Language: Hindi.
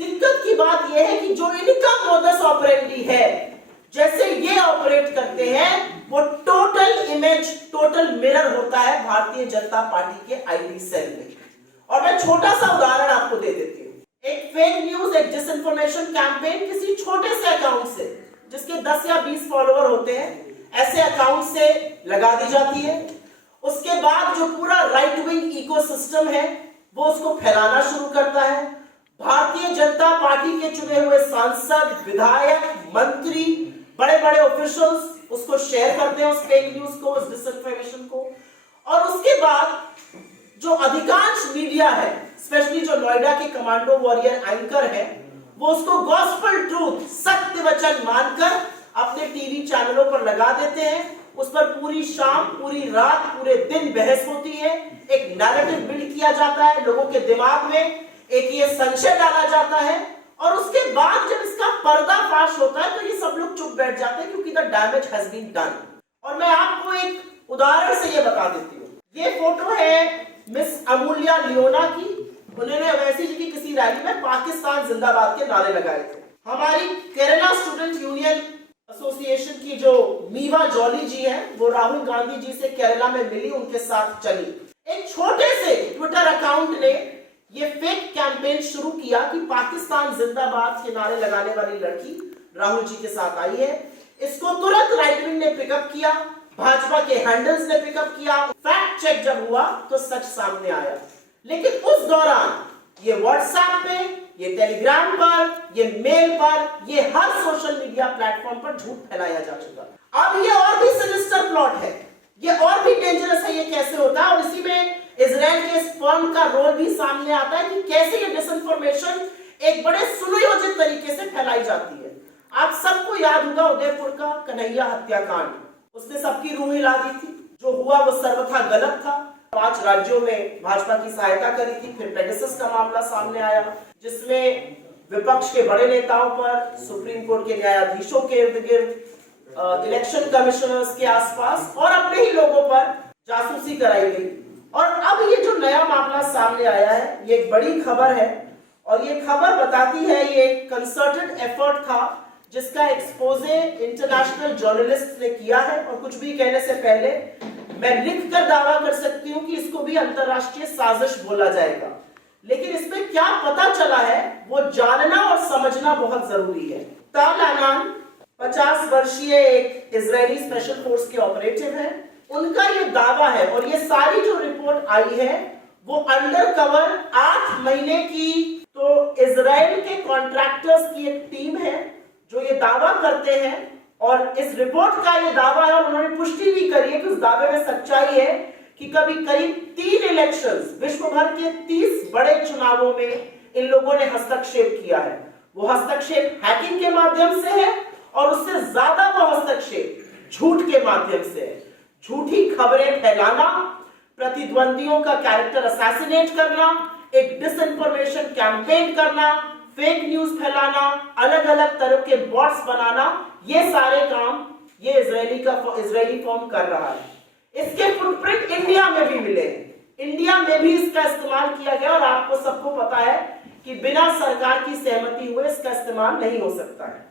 दिक्कत की बात यह है कि जो इनका मोडस ऑपरेंडी है, जैसे ये ऑपरेट करते हैं, वो टोटल इमेज, टोटल मिरर होता है भारतीय जनता पार्टी के आईटी सेल में। और मैं छोटा सा उदाहरण आपको दे देती हूँ। एक फेक न्यूज, एक डिसइंफॉर्मेशन कैंपेन किसी छोटे से अकाउंट से, जिसके 10 या 20 फॉलोअर होते हैं, ऐसे अकाउंट से लगा दी जाती है। उसके बाद जो पूरा राइट विंग इकोसिस्टम है वो उसको फैलाना शुरू करता है। भारतीय जनता पार्टी के चुने हुए सांसद, विधायक, मंत्री, बड़े बड़े ऑफिशियल्स उसको शेयर करते हैं, उस फेक न्यूज को, उस डिसइंफॉर्मेशन को। और उसके बाद जो अधिकांश मीडिया है, स्पेशली जो नोएडा के कमांडो वॉरियर एंकर है, वो उसको गॉस्पेल ट्रूथ, सत्य वचन मानकर अपने टीवी चैनलों पर लगा देते हैं। उस पर पूरी शाम, पूरी रात, पूरे दिन बहस होती है, एक नैरेटिव बिल्ड किया जाता है, लोगों के दिमाग में एक ये संशय डाला जाता है। और उसके बाद जब इसका पर्दाफाश होता है तो ये सब लोग चुप बैठ जाते हैं, क्योंकि the damage has been done. और मैं आपको एक उदाहरण से ये बता देती हूँ। ये फोटो है मिस अमूल्या लियोना की। उन्होंने वैसी जी की किसी रैली में पाकिस्तान जिंदाबाद के नारे लगाए थे। हमारी केरला स्टूडेंट यूनियन एसोसिएशन की जो मीवा जॉली जी है, वो राहुल गांधी जी से केरला में मिली, उनके साथ चली। एक छोटे से ट्विटर अकाउंट ने ये फेक कैंपेन शुरू किया कि पाकिस्तान जिंदाबाद के नारे लगाने वाली लड़की राहुल जी के साथ आई है। इसको तुरंत राइट विंग ने पिकअप किया, भाजपा के हैंडल्स ने पिकअप किया। फैक्ट चेक जब हुआ तो सच सामने आया। लेकिन उस दौरान ये व्हाट्सएप पे, ये टेलीग्राम पर, ये मेल पर, ये हर सोशल मीडिया प्लेटफॉर्म पर झूठ फैलाया जा चुका। अब ये और भी सिनिस्टर प्लॉट है, ये और भी डेंजरस है। ये कैसे होता है? और इसी में इजराइल के इस फर्म का रोल भी सामने आता है कि कैसे ये डिसइंफॉर्मेशन एक बड़े सुनियोजित तरीके से फैलाई जाती है। आप सबको याद होगा उदयपुर का कन्हैया हत्याकांड, उसने सबकी रूह हिला दी थी। जो हुआ वो सर्वथा गलत था। 5 राज्यों में भाजपा की सहायता करी थी। फिर पेगासस का मामला सामने आया, जिसमें विपक्ष के बड़े नेताओं पर, सुप्रीम कोर्ट के न्यायाधीशों के इर्द गिर्द, इलेक्शन कमिश्नर्स के आसपास और अपने ही लोगों पर जासूसी कराई गई। और अब ये जो नया मामला सामने आया है, ये एक बड़ी खबर है। और ये खबर बताती है, ये एक कंसर्टेड एफर्ट था जिसका एक्सपोजे इंटरनेशनल जर्नलिस्ट ने किया है। और कुछ भी कहने से पहले मैं लिखकर दावा कर सकती हूँ कि इसको भी अंतरराष्ट्रीय साजिश बोला जाएगा। लेकिन इसमें क्या पता चला है वो जानना और समझना बहुत जरूरी है। ताल अनान 50 वर्षीय एक इजरायली स्पेशल फोर्स के ऑपरेटिव है। उनका ये दावा है, और ये सारी जो रिपोर्ट आई है वो अंडर कवर 8 महीने की तो इजराइल के कॉन्ट्रैक्टर्स की एक टीम है जो ये दावा करते हैं। और इस रिपोर्ट का ये दावा है, और उन्होंने पुष्टि भी करी है कि उस दावे में सच्चाई है कि कभी करीब 3 इलेक्शंस, विश्व भर के 30 बड़े चुनावों में इन लोगों ने हस्तक्षेप किया है। वो हस्तक्षेप हैकिंग के माध्यम से है, और उससे ज्यादा वो हस्तक्षेप झूठ के माध्यम से है। झूठी खबरें फैलाना, प्रतिद्वंदियों का कैरेक्टर असैसिनेट करना, एक डिसइंफॉर्मेशन कैंपेन करना, फेक न्यूज फैलाना, अलग अलग तरह के बॉट्स बनाना, ये सारे काम ये इजरायली फर्म कर रहा है। इसके फुटप्रिंट इंडिया में भी मिले। इंडिया में भी इसका इस्तेमाल किया गया, और आपको सबको पता है कि बिना सरकार की सहमति हुए इसका इस्तेमाल नहीं हो सकता है।